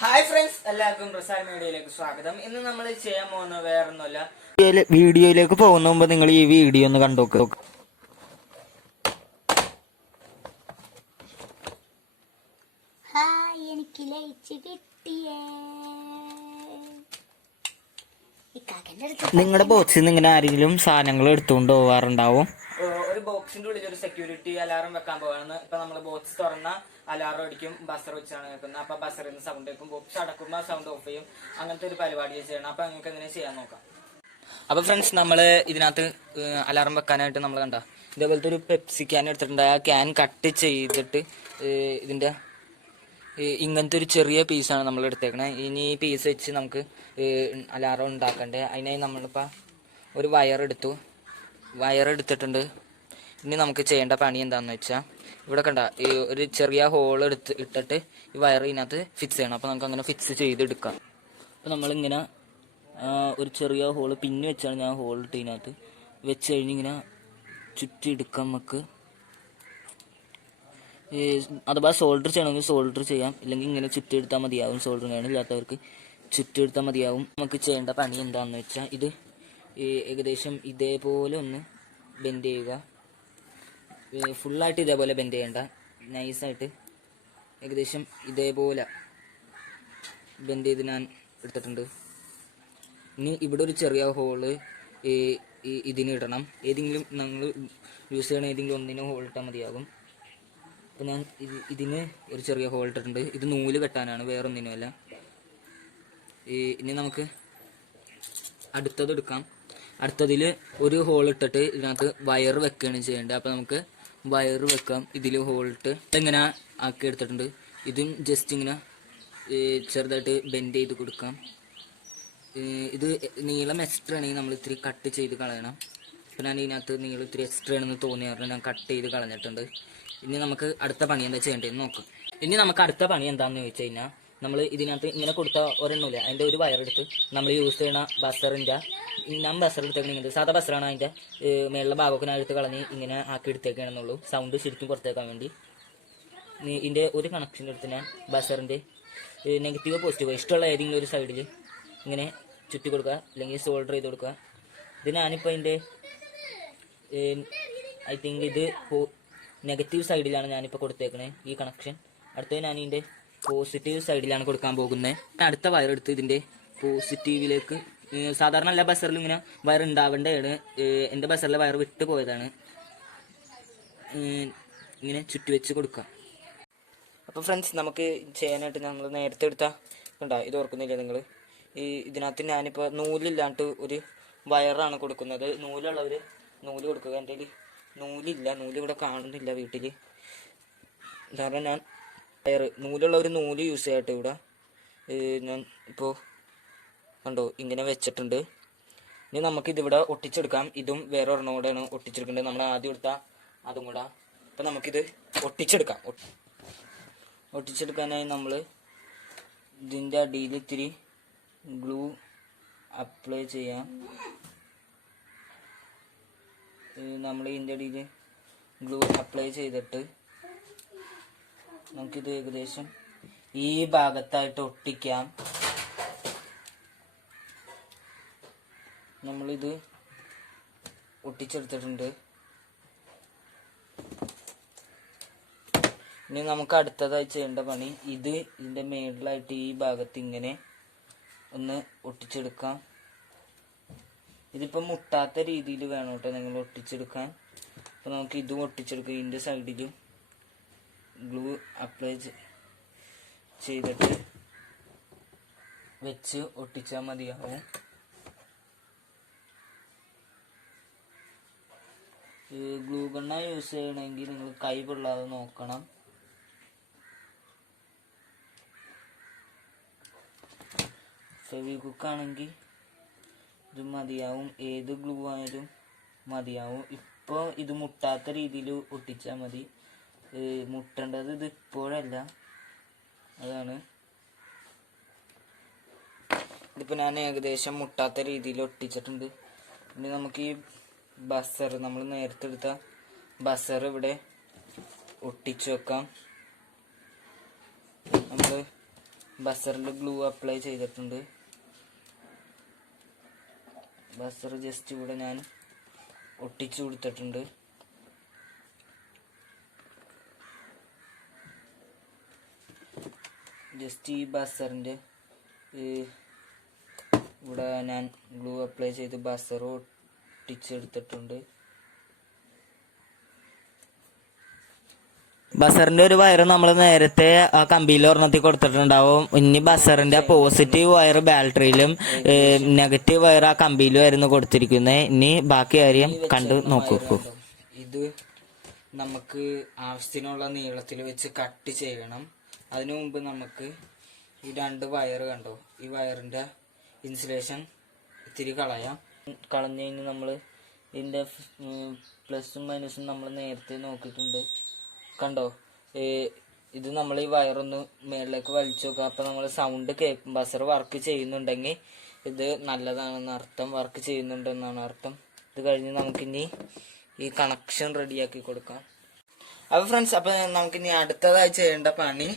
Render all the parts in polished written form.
Hi friends, എല്ലാവർക്കും പ്രസാദ് മീഡിയയിലേക്ക് സ്വാഗതം. ഇന്ന് നമ്മൾ ചെയ്യാൻ പോകുന്നത് വേറൊന്നുമല്ല. വീഡിയോയിലേക്ക് പോകുന്ന മുമ്പ് നിങ്ങൾ ഈ വീഡിയോ ഒന്ന് കണ്ടോക്ക്. ഹായ്, എനിക്ക് ലയിച്ച് കിട്ടിയേ. നിങ്ങളുടെ ബോക്സിൽ നിന്ന് ഇങ്ങനെ ആരെങ്കിലും സാധനങ്ങൾ എടുത്തുകൊണ്ട് പോകാറുണ്ടാവും. ഒരു ബോക്സിന്റെ ഉള്ളിൽ ഒരു സെക്യൂരിറ്റി അലാറം വെക്കാൻ പോവാണ്. ഇപ്പൊ നമ്മൾ ബോക്സ് തുറന്ന അലാറം അടിക്കും, ബസർ വെച്ചാണ് വെക്കുന്നത്. അപ്പൊ ബസറിൽ നിന്ന് സൗണ്ട് വെക്കും, ബോക്സ് അടക്കുമ്പോൾ സൗണ്ട് ഓഫ് ചെയ്യും. അങ്ങനത്തെ ഒരു പരിപാടി ചെയ്യണം. അപ്പൊ നിങ്ങൾക്ക് എങ്ങനെ ചെയ്യാൻ നോക്കാം. അപ്പൊ ഫ്രണ്ട്സ്, നമ്മള് ഇതിനകത്ത് അലാറം വെക്കാനായിട്ട് നമ്മൾ കണ്ട ഇതേപോലത്തെ ഒരു പെപ്സി ക്യാൻ എടുത്തിട്ടുണ്ട്. ആ ക്യാൻ കട്ട് ചെയ്തിട്ട് ഇതിന്റെ ഇങ്ങനത്തെ ഒരു ചെറിയ പീസാണ് നമ്മൾ എടുത്തേക്കണേ. ഇനി ഈ പീസ് വെച്ച് നമുക്ക് അലാറം ഉണ്ടാക്കണ്ടേ. അതിനായി നമ്മളിപ്പോൾ ഒരു വയർ എടുത്തിട്ടുണ്ട്. ഇനി നമുക്ക് ചെയ്യേണ്ട പണി എന്താണെന്ന് വെച്ചാൽ, ഇവിടെ കണ്ട ഈ ഒരു ചെറിയ ഹോൾ ഇട്ടിട്ട് ഈ വയർ ഇതിനകത്ത് ഫിക്സ് ചെയ്യണം. അപ്പോൾ നമുക്ക് അങ്ങനെ ഫിക്സ് ചെയ്തെടുക്കാം. അപ്പോൾ നമ്മളിങ്ങനെ ഒരു ചെറിയ ഹോള് പിന്ന് വെച്ചാണ് ഞാൻ ഹോൾ ഇട്ട് ഇതിനകത്ത് വെച്ച് കഴിഞ്ഞിങ്ങനെ ചുറ്റി എടുക്കാം. നമുക്ക് അഥവാ സോൾഡർ ചെയ്യണമെങ്കിൽ സോൾഡർ ചെയ്യാം, ഇല്ലെങ്കിൽ ഇങ്ങനെ ചുറ്റിയെടുത്താൽ മതിയാവും. സോൾഡർ ഇല്ലാത്തവർക്ക് ചുറ്റിയെടുത്താൽ മതിയാവും. നമുക്ക് ചെയ്യേണ്ട പണി എന്താണെന്ന് വെച്ചാൽ, ഇത് ഏകദേശം ഇതേപോലെ ഒന്ന് ബെൻഡ് ചെയ്യുക. ഫുള്ളായിട്ട് ഇതേപോലെ ബെൻഡ് ചെയ്യേണ്ട, നൈസായിട്ട് ഏകദേശം ഇതേപോലെ ബെൻഡ് ചെയ്ത് ഞാൻ എടുത്തിട്ടുണ്ട്. ഇനി ഇവിടെ ഒരു ചെറിയ ഹോള് ഇതിന് ഇടണം. ഏതെങ്കിലും നമ്മൾ യൂസ് ചെയ്യണ ഏതെങ്കിലും ഒന്നിന് ഹോൾ ഇട്ടാൽ മതിയാകും. അപ്പോൾ ഞാൻ ഇതിന് ഒരു ചെറിയ ഹോൾ ഇട്ടിട്ടുണ്ട്. ഇത് നൂല് കെട്ടാനാണ്, വേറൊന്നിനുമല്ല. ഇനി നമുക്ക് അടുത്തത് എടുക്കാം. അടുത്തതിൽ ഒരു ഹോൾ ഇട്ടിട്ട് ഇതിനകത്ത് വയർ വെക്കുകയാണ് ചെയ്യേണ്ടത്. അപ്പോൾ നമുക്ക് വയർ വെക്കാം. ഇതിൽ ഹോൾ ഇട്ട് ഇങ്ങനെ ആക്കി എടുത്തിട്ടുണ്ട്. ഇതും ജസ്റ്റ് ഇങ്ങനെ ചെറുതായിട്ട് ബെൻഡ് ചെയ്ത് കൊടുക്കാം. ഇത് നീളം എക്സ്ട്രാ ആണെങ്കിൽ നമ്മൾ ഇത്തിരി കട്ട് ചെയ്ത് കളയണം. അപ്പോൾ ഞാൻ ഇതിനകത്ത് നീളം ഇത്തിരി എക്സ്ട്രാ ആണെന്ന് തോന്നിയായിരുന്നു, ഞാൻ കട്ട് ചെയ്ത് കളഞ്ഞിട്ടുണ്ട്. ഇനി നമുക്ക് അടുത്ത പണി എന്താ ചെയ്യേണ്ടതെന്ന് നോക്കാം. ഇനി നമുക്ക് അടുത്ത പണി എന്താണെന്ന് ചോദിച്ചു കഴിഞ്ഞാൽ, നമ്മൾ ഇതിനകത്ത് ഇങ്ങനെ കൊടുത്ത ഒരെണ്ണമില്ല, അതിൻ്റെ ഒരു വയറെടുത്ത് നമ്മൾ യൂസ് ചെയ്യുന്ന ബസറിൻ്റെ, ഞാൻ ബസർ എടുത്തേക്കണം. ഇങ്ങനത്തെ സാധാ ബസറാണ്. അതിൻ്റെ മേളിലെ ഭാഗമൊക്കെ ഞാൻ എടുത്ത് കളഞ്ഞ് ഇങ്ങനെ ആക്കി എടുത്തേക്കാണെന്നുള്ളൂ, സൗണ്ട് ശരിക്കും പുറത്തേക്കാൻ വേണ്ടി. ഇതിൻ്റെ ഒരു കണക്ഷൻ എടുത്ത് ഞാൻ ബസറിൻ്റെ നെഗറ്റീവ് പോസിറ്റീവ് ഇഷ്ടമുള്ള ഏതെങ്കിലും ഒരു സൈഡിൽ ഇങ്ങനെ ചുറ്റി കൊടുക്കുക, അല്ലെങ്കിൽ സോൾഡർ ചെയ്ത് കൊടുക്കുക. ഇത് ഞാനിപ്പോൾ അതിൻ്റെ ഐ തിങ്ക് ഇത് നെഗറ്റീവ് സൈഡിലാണ് ഞാനിപ്പോൾ കൊടുത്തേക്കണേ ഈ കണക്ഷൻ. അടുത്തത് ഞാൻ ഇതിൻ്റെ പോസിറ്റീവ് സൈഡിലാണ് കൊടുക്കാൻ പോകുന്നത്. അടുത്ത വയർ എടുത്ത് ഇതിൻ്റെ പോസിറ്റീവിലേക്ക്, സാധാരണ എല്ലാ ബസറിലും ഇങ്ങനെ വയർ ഉണ്ടാവേണ്ടതാണ്. എൻ്റെ ബസറിലെ വയർ വിട്ട് പോയതാണ്. ഇങ്ങനെ ചുറ്റി വെച്ച് കൊടുക്കാം. അപ്പോൾ ഫ്രണ്ട്സ്, നമുക്ക് ചെയ്യാനായിട്ട് നമ്മൾ നേരത്തെ എടുത്ത കണ്ടോ, ഇത് ഓർക്കുന്നില്ല നിങ്ങൾ? ഇതിനകത്ത് ഞാനിപ്പോൾ നൂലില്ലാണ്ട് ഒരു വയറാണ് കൊടുക്കുന്നത്. നൂലുള്ളവർ നൂല് കൊടുക്കുക. എൻ്റെ കയ്യിൽ നൂലില്ല, നൂല് ഇവിടെ കാണുന്നില്ല വീട്ടിൽ. കാരണം ഞാൻ നൂലുള്ള ഒരു നൂല് യൂസ് ചെയ്യട്ടെ. ഇവിടെ ഞാൻ ഇപ്പോൾ കണ്ടോ ഇങ്ങനെ വെച്ചിട്ടുണ്ട്. ഇനി നമുക്കിതിവിടെ ഒട്ടിച്ചെടുക്കാം. ഇതും വേറെ ഒരെണ്ണം കൂടെയാണ് ഒട്ടിച്ചെടുക്കേണ്ടത്. നമ്മൾ ആദ്യം എടുത്ത അതും കൂടെ. അപ്പം നമുക്കിത് ഒട്ടിച്ചെടുക്കാം. ഒട്ടിച്ചെടുക്കാനായി നമ്മൾ ഇതിൻ്റെ അടിയിൽ ഇത്തിരി ഗ്ലൂ അപ്ലൈ ചെയ്യാം. നമ്മൾ ഇതിൻ്റെ അടിയിൽ ഗ്ലൂ അപ്ലൈ ചെയ്തിട്ട് നമുക്കിത് ഏകദേശം ഈ ഭാഗത്തായിട്ട് ഒട്ടിക്കാം. നമ്മളിത് ഒട്ടിച്ചെടുത്തിട്ടുണ്ട്. ഇനി നമുക്ക് അടുത്തതായി ചെയ്യേണ്ട പണി, ഇതിൻ്റെ മേളിലായിട്ട് ഈ ഭാഗത്ത് ഇങ്ങനെ ഒന്ന് ഒട്ടിച്ചെടുക്കാം. ഇതിപ്പോൾ മുട്ടാത്ത രീതിയിൽ വേണം കേട്ടോ നിങ്ങൾ ഒട്ടിച്ചെടുക്കാൻ. അപ്പോൾ നമുക്ക് ഇതും ഒട്ടിച്ചെടുക്കാം. ഇതിൻ്റെ സൈഡിലും ഗ്ലൂ അപ്ലൈ ചെയ്തിട്ട് വെച്ച് ഒട്ടിച്ചാൽ മതിയാവും. ഗ്ലൂ ഗണ്ണ യൂസ് ചെയ്യണമെങ്കിൽ നിങ്ങൾ കൈ കൊള്ളാതെ നോക്കണം. ഫെവിക്വിക്കാണെങ്കിൽ ഇത് മതിയാവും, ഏത് ഗ്ലൂ ആയാലും മതിയാവും. ഇപ്പോൾ ഇത് മുട്ടാത്ത രീതിയിൽ ഒട്ടിച്ചാൽ മതി. മുട്ടേണ്ടത് ഇത് ഇപ്പോഴല്ല, അതാണ്. ഇതിപ്പോൾ ഞാൻ ഏകദേശം മുട്ടാത്ത രീതിയിൽ ഒട്ടിച്ചിട്ടുണ്ട്. ഇനി നമുക്ക് ഈ ബസർ, നമ്മൾ നേരത്തെ എടുത്ത ബസർ ഇവിടെ ഒട്ടിച്ചു വെക്കാം. നമ്മൾ ബസറിൽ ഗ്ലൂ അപ്ലൈ ചെയ്തിട്ടുണ്ട്. ബസർ ജസ്റ്റ് ഇവിടെ ഞാൻ ഒട്ടിച്ചു കൊടുത്തിട്ടുണ്ട്. ജസ്റ്റ് ഈ ബസറിൻ്റെ ഇവിടെ ഞാൻ ഗ്ലൂ അപ്ലൈ ചെയ്ത് ബസർ ഒട്ടിച്ചെടുത്തിട്ടുണ്ട്. ബസറിന്റെ ഒരു വയർ നമ്മൾ നേരത്തെ ആ കമ്പിയിൽ ഒരെണ്ണത്തിൽ കൊടുത്തിട്ടുണ്ടാവും. ഇനി ബസറിന്റെ പോസിറ്റീവ് വയർ ബാറ്ററിയിലും നെഗറ്റീവ് വയർ ആ കമ്പിയിലും ആയിരുന്നു കൊടുത്തിരിക്കുന്നത്. ഇനി ബാക്കി കാര്യം കണ്ടു നോക്കൂ. ഇത് നമുക്ക് ആവശ്യത്തിനുള്ള നീളത്തിൽ വെച്ച് കട്ട് ചെയ്യണം. അതിനു മുമ്പ് നമുക്ക് ഈ 2 വയർ കണ്ടോ, ഈ വയറിന്റെ ഇൻസുലേഷൻ ഇത്തിരി കളയാം. കളഞ്ഞു കഴിഞ്ഞ് നമ്മൾ ഇതിന്റെ പ്ലസും മൈനസും നമ്മൾ നേരത്തെ നോക്കിയിട്ടുണ്ട്. കണ്ടോ, ഇത് നമ്മൾ ഈ വയറൊന്ന് മേളിലേക്ക് വലിച്ചു നോക്കുക. അപ്പോൾ നമ്മൾ സൗണ്ട് കേൾക്കും. ബസർ വർക്ക് ചെയ്യുന്നുണ്ടെങ്കിൽ ഇത് നല്ലതാണെന്ന് അർത്ഥം, വർക്ക് ചെയ്യുന്നുണ്ടെന്നാണ് അർത്ഥം. ഇത് കഴിഞ്ഞ് നമുക്കിനി ഈ കണക്ഷൻ റെഡിയാക്കി കൊടുക്കാം. അപ്പോൾ ഫ്രണ്ട്സ്, അപ്പോൾ നമുക്കിനി അടുത്തതായി ചെയ്യേണ്ട പണി,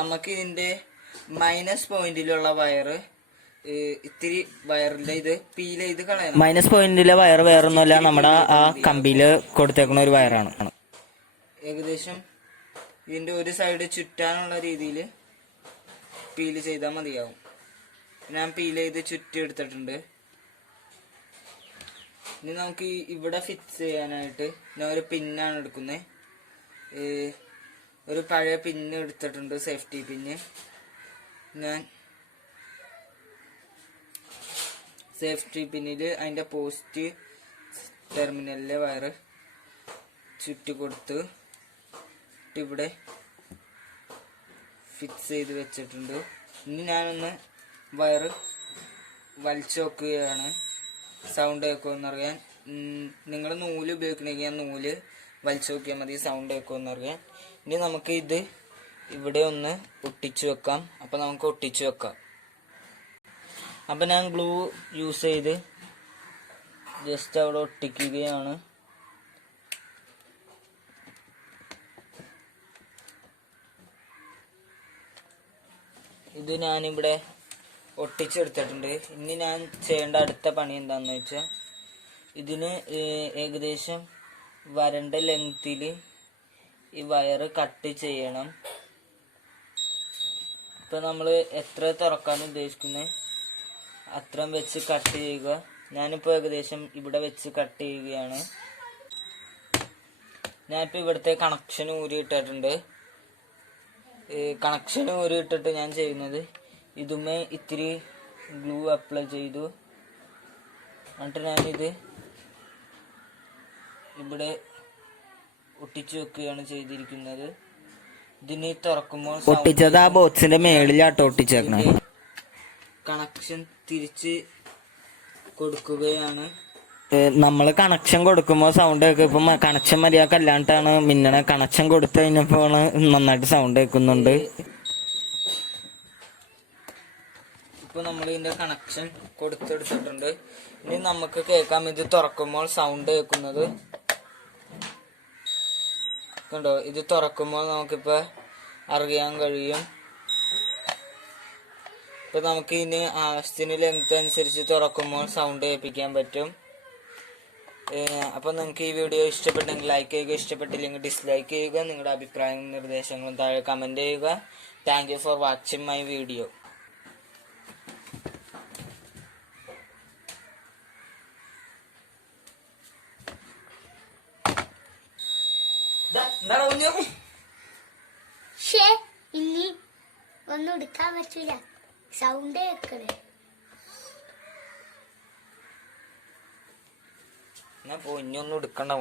നമുക്ക് ഇതിൻ്റെ മൈനസ് പോയിന്റിലുള്ള വയറ് ഇത്തിരി വയറിന്റെ ഇത് പീൽ ചെയ്ത് കളയണം. മൈനസ് പോയിന്റിലെ വയർ വേറൊന്നുമല്ല, നമ്മുടെ ആ കമ്പിയിൽ കൊടുത്തേക്കുന്ന ഒരു വയറാണ്. ഏകദേശം ഇതിന്റെ ഒരു സൈഡ് ചുറ്റാനുള്ള രീതിയിൽ പീല് ചെയ്താൽ മതിയാവും. ഞാൻ പീൽ ചെയ്ത് ചുറ്റി എടുത്തിട്ടുണ്ട്. ഇനി നമുക്ക് ഇവിടെ ഫിക്സ് ചെയ്യാനായിട്ട് ഞാൻ ഒരു പിന്നാണ് എടുക്കുന്നത്. ഒരു പഴയ പിന്ന് എടുത്തിട്ടുണ്ട്, സേഫ്റ്റി പിന്ന്. ഞാൻ സേഫ്റ്റി പിന്നിൽ അതിൻ്റെ പോസ്റ്റ് ടെർമിനലിലെ വയറ് ചുറ്റി കൊടുത്ത് ഇവിടെ ഫിക്സ് ചെയ്ത് വെച്ചിട്ടുണ്ട്. ഇനി ഞാനൊന്ന് വയറ് വലിച്ചു നോക്കുകയാണ്, സൗണ്ട് കേൾക്കുമെന്നറിയാൻ. നിങ്ങൾ നൂല് ഉപയോഗിക്കണമെങ്കിൽ നൂല് വലിച്ചു നോക്കിയാൽ മതി, സൗണ്ട് കേൾക്കുമെന്നറിയാൻ. ഇനി നമുക്ക് ഇത് ഇവിടെ ഒന്ന് ഒട്ടിച്ചു വെക്കാം. അപ്പം നമുക്ക് ഒട്ടിച്ചു വെക്കാം. അപ്പം ഞാൻ ഗ്ലൂ യൂസ് ചെയ്ത് ജസ്റ്റ് അവിടെ ഒട്ടിക്കുകയാണ്. ഇത് ഞാനിവിടെ ഒട്ടിച്ചെടുത്തിട്ടുണ്ട്. ഇനി ഞാൻ ചെയ്യേണ്ട അടുത്ത പണി എന്താണെന്ന് വെച്ചാൽ, ഇതിന് ഏകദേശം വരണ്ട ലെങ്ത്തിൽ ഈ വയറ് കട്ട് ചെയ്യണം. ഇപ്പം നമ്മൾ എത്ര തുറക്കാൻ ഉദ്ദേശിക്കുന്നത് അത്രയും വെച്ച് കട്ട് ചെയ്യുക. ഞാനിപ്പോൾ ഏകദേശം ഇവിടെ വെച്ച് കട്ട് ചെയ്യുകയാണ്. ഞാനിപ്പോൾ ഇവിടുത്തെ കണക്ഷൻ ഊരിയിട്ടിട്ടുണ്ട്. കണക്ഷൻ ഊരിയിട്ടിട്ട് ഞാൻ ചെയ്യുന്നത്, ഇതുമേ ഇത്തിരി ഗ്ലൂ അപ്ലൈ ചെയ്തു. എന്നിട്ട് ഞാനിത് ഇവിടെ ഒട്ടിച്ചു വെക്കുകയാണ് ചെയ്തിരിക്കുന്നത്. ഇതിനെ തുറക്കുമ്പോൾ ഒട്ടിച്ചത് ആ ബോക്സിന്റെ മേളിലാട്ടോ ഒട്ടിച്ചേക്കണം. കണക്ഷൻ തിരിച്ച് കൊടുക്കുകയാണ്. നമ്മൾ കണക്ഷൻ കൊടുക്കുമ്പോൾ സൗണ്ട് കേൾക്കും. ഇപ്പം കണക്ഷൻ മര്യാദക്ക് അല്ലാണ്ടാണ് മിന്നണ. കണക്ഷൻ കൊടുത്തു കഴിഞ്ഞപ്പോൾ നന്നായിട്ട് സൗണ്ട് കേൾക്കുന്നുണ്ട്. ഇപ്പൊ നമ്മൾ ഇതിന്റെ കണക്ഷൻ കൊടുത്തെടുത്തിട്ടുണ്ട്. ഇനി നമുക്ക് കേൾക്കാം ഇത് തുറക്കുമ്പോൾ സൗണ്ട് കേൾക്കുന്നത്. കണ്ടോ, ഇത് തുറക്കുമ്പോൾ നമുക്കിപ്പോ അറിയാൻ കഴിയും. ഇപ്പൊ നമുക്ക് ഇതിന് ആവശ്യത്തിന് ലെങ്ത് അനുസരിച്ച് തുറക്കുമ്പോൾ സൗണ്ട് കേൾപ്പിക്കാൻ പറ്റും. അപ്പോൾ നിങ്ങൾക്ക് ഈ വീഡിയോ ഇഷ്ടപ്പെട്ടെങ്കിൽ ലൈക്ക് ചെയ്യുക, ഇഷ്ടപ്പെട്ടില്ലെങ്കിൽ ഡിസ്ലൈക്ക് ചെയ്യുക. നിങ്ങളുടെ അഭിപ്രായങ്ങളും നിർദ്ദേശങ്ങളും താഴെ കമന്റ് ചെയ്യുക. Thank you for watching my video. ഇനി ഒന്നും എടുക്കാൻ പറ്റൂല, സൗണ്ട് കേൾക്കണേ. എന്നാ ഇനിയൊന്നും എടുക്കണ്ട.